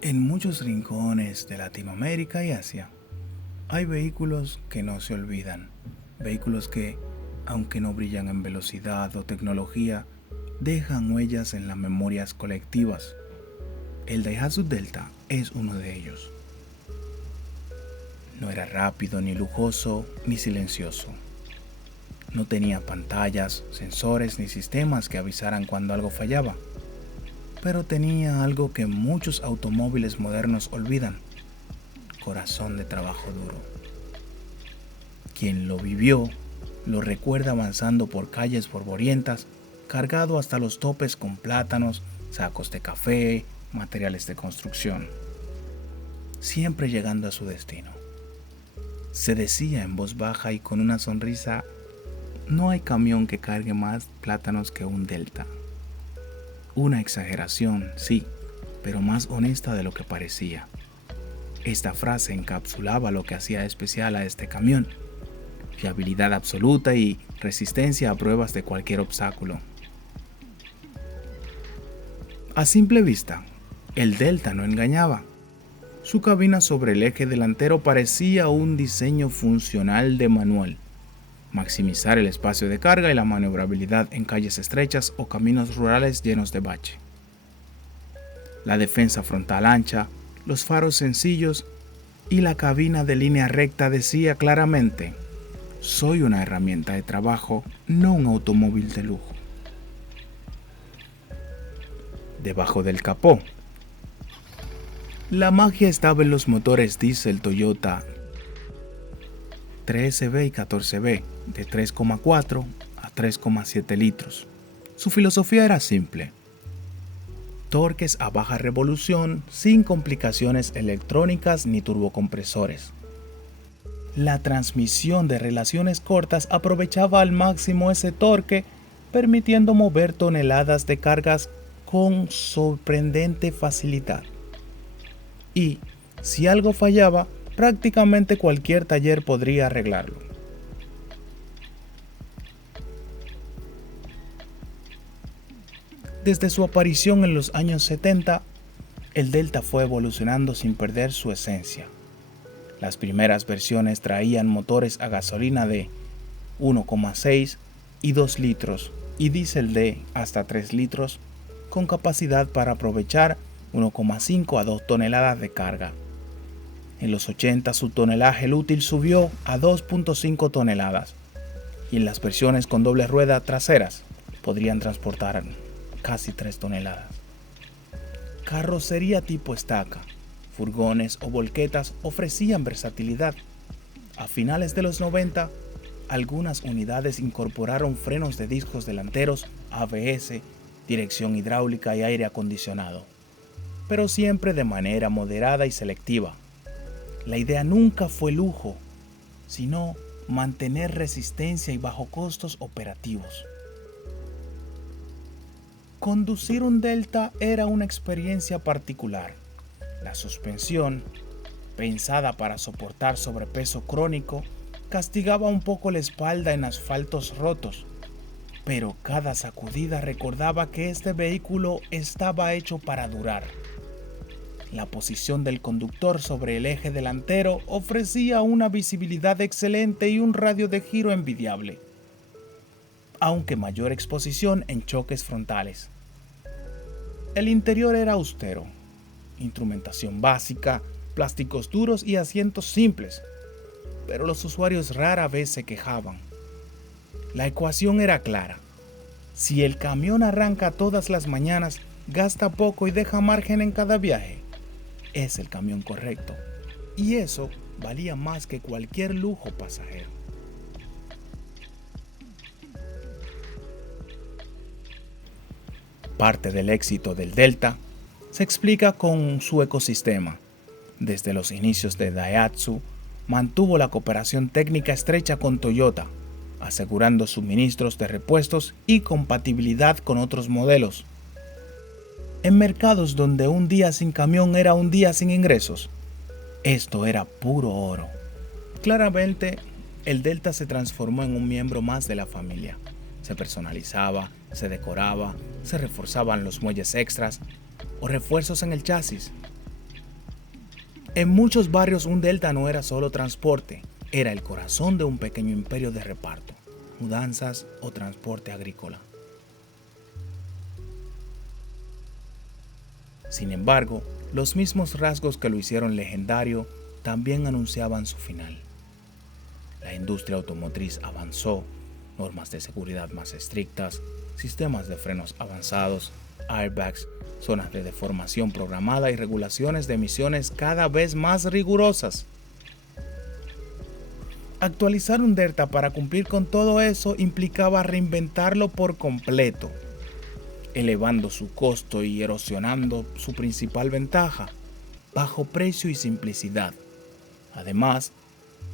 En muchos rincones de Latinoamérica y Asia hay vehículos que no se olvidan, vehículos que, aunque no brillan en velocidad o tecnología, dejan huellas en las memorias colectivas. El Daihatsu Delta es uno de ellos. No era rápido, ni lujoso, ni silencioso. No tenía pantallas, sensores ni sistemas que avisaran cuando algo fallaba. Pero tenía algo que muchos automóviles modernos olvidan: corazón de trabajo duro. Quien lo vivió lo recuerda avanzando por calles polvorientas, cargado hasta los topes con plátanos, sacos de café, materiales de construcción, siempre llegando a su destino. Se decía en voz baja y con una sonrisa: no hay camión que cargue más plátanos que un Delta. Una exageración, sí, pero más honesta de lo que parecía. Esta frase encapsulaba lo que hacía especial a este camión: fiabilidad absoluta y resistencia a pruebas de cualquier obstáculo. A simple vista, el Delta no engañaba. Su cabina sobre el eje delantero parecía un diseño funcional de manual: maximizar el espacio de carga y la maniobrabilidad en calles estrechas o caminos rurales llenos de bache. La defensa frontal ancha, los faros sencillos y la cabina de línea recta decía claramente: soy una herramienta de trabajo, no un automóvil de lujo. Debajo del capó, la magia estaba en los motores diésel Toyota 13B y 14B de 3,4 a 3,7 litros. Su filosofía era simple: torques a baja revolución sin complicaciones electrónicas ni turbocompresores. La transmisión de relaciones cortas aprovechaba al máximo ese torque, permitiendo mover toneladas de cargas con sorprendente facilidad. Y, si algo fallaba, prácticamente cualquier taller podría arreglarlo. Desde su aparición en los años 70, el Delta fue evolucionando sin perder su esencia. Las primeras versiones traían motores a gasolina de 1,6 y 2 litros y diésel de hasta 3 litros, con capacidad para aprovechar 1,5 a 2 toneladas de carga. En los 80 su tonelaje útil subió a 2,5 toneladas y en las versiones con doble rueda traseras podrían transportar casi 3 toneladas. Carrocería tipo estaca, furgones o volquetas ofrecían versatilidad. A finales de los 90, algunas unidades incorporaron frenos de discos delanteros, ABS, dirección hidráulica y aire acondicionado, pero siempre de manera moderada y selectiva. La idea nunca fue lujo, sino mantener resistencia y bajo costos operativos. Conducir un Delta era una experiencia particular. La suspensión, pensada para soportar sobrepeso crónico, castigaba un poco la espalda en asfaltos rotos, pero cada sacudida recordaba que este vehículo estaba hecho para durar. La posición del conductor sobre el eje delantero ofrecía una visibilidad excelente y un radio de giro envidiable, aunque mayor exposición en choques frontales. El interior era austero: instrumentación básica, plásticos duros y asientos simples, pero los usuarios rara vez se quejaban. La ecuación era clara: si el camión arranca todas las mañanas, gasta poco y deja margen en cada viaje, es el camión correcto, y eso valía más que cualquier lujo pasajero. Parte del éxito del Delta se explica con su ecosistema. Desde los inicios de Daihatsu, mantuvo la cooperación técnica estrecha con Toyota, asegurando suministros de repuestos y compatibilidad con otros modelos. En mercados donde un día sin camión era un día sin ingresos, esto era puro oro. Claramente, el Delta se transformó en un miembro más de la familia. Se personalizaba, se decoraba, se reforzaban los muelles extras o refuerzos en el chasis. En muchos barrios un delta no era solo transporte, era el corazón de un pequeño imperio de reparto, mudanzas o transporte agrícola. Sin embargo, los mismos rasgos que lo hicieron legendario también anunciaban su final. La industria automotriz avanzó, normas de seguridad más estrictas, sistemas de frenos avanzados, airbags, zonas de deformación programada y regulaciones de emisiones cada vez más rigurosas. Actualizar un delta para cumplir con todo eso implicaba reinventarlo por completo, elevando su costo y erosionando su principal ventaja, bajo precio y simplicidad. Además,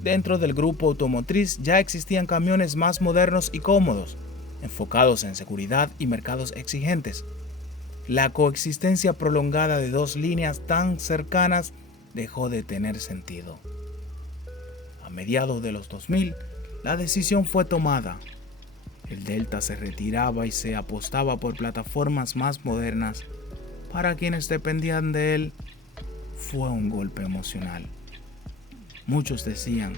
dentro del grupo automotriz ya existían camiones más modernos y cómodos, enfocados en seguridad y mercados exigentes. La coexistencia prolongada de dos líneas tan cercanas dejó de tener sentido. A mediados de los 2000, la decisión fue tomada. El Delta se retiraba y se apostaba por plataformas más modernas. Para quienes dependían de él, fue un golpe emocional. Muchos decían,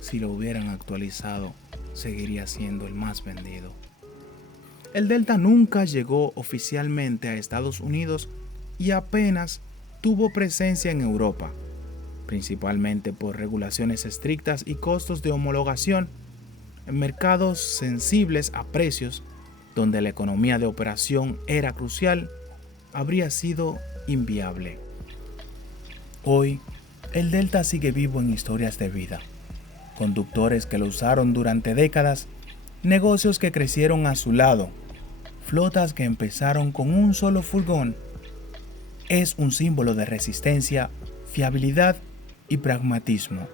si lo hubieran actualizado, seguiría siendo el más vendido. El Delta nunca llegó oficialmente a Estados Unidos y apenas tuvo presencia en Europa, principalmente por regulaciones estrictas y costos de homologación en mercados sensibles a precios, donde la economía de operación era crucial, habría sido inviable. Hoy, el Delta sigue vivo en historias de vida, conductores que lo usaron durante décadas, negocios que crecieron a su lado, flotas que empezaron con un solo furgón. Es un símbolo de resistencia, fiabilidad y pragmatismo.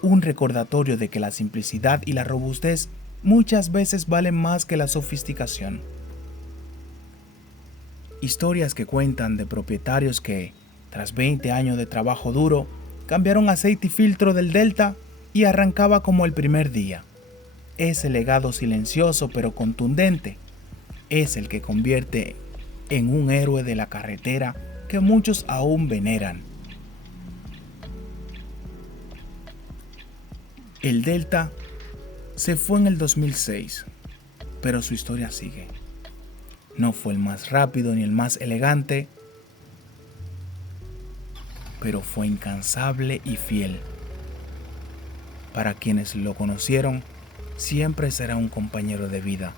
Un recordatorio de que la simplicidad y la robustez muchas veces valen más que la sofisticación. Historias que cuentan de propietarios que, tras 20 años de trabajo duro, cambiaron aceite y filtro del Delta y arrancaba como el primer día. Ese legado silencioso pero contundente es el que convierte en un héroe de la carretera que muchos aún veneran. El Delta se fue en el 2006, pero su historia sigue. No fue el más rápido ni el más elegante, pero fue incansable y fiel. Para quienes lo conocieron, siempre será un compañero de vida,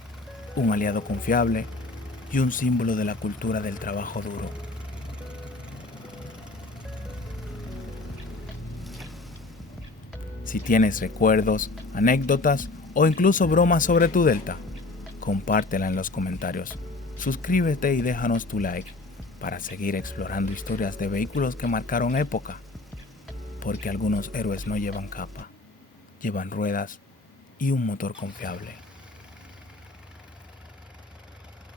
un aliado confiable y un símbolo de la cultura del trabajo duro. Si tienes recuerdos, anécdotas o incluso bromas sobre tu Delta, compártela en los comentarios. Suscríbete y déjanos tu like para seguir explorando historias de vehículos que marcaron época, porque algunos héroes no llevan capa, llevan ruedas y un motor confiable.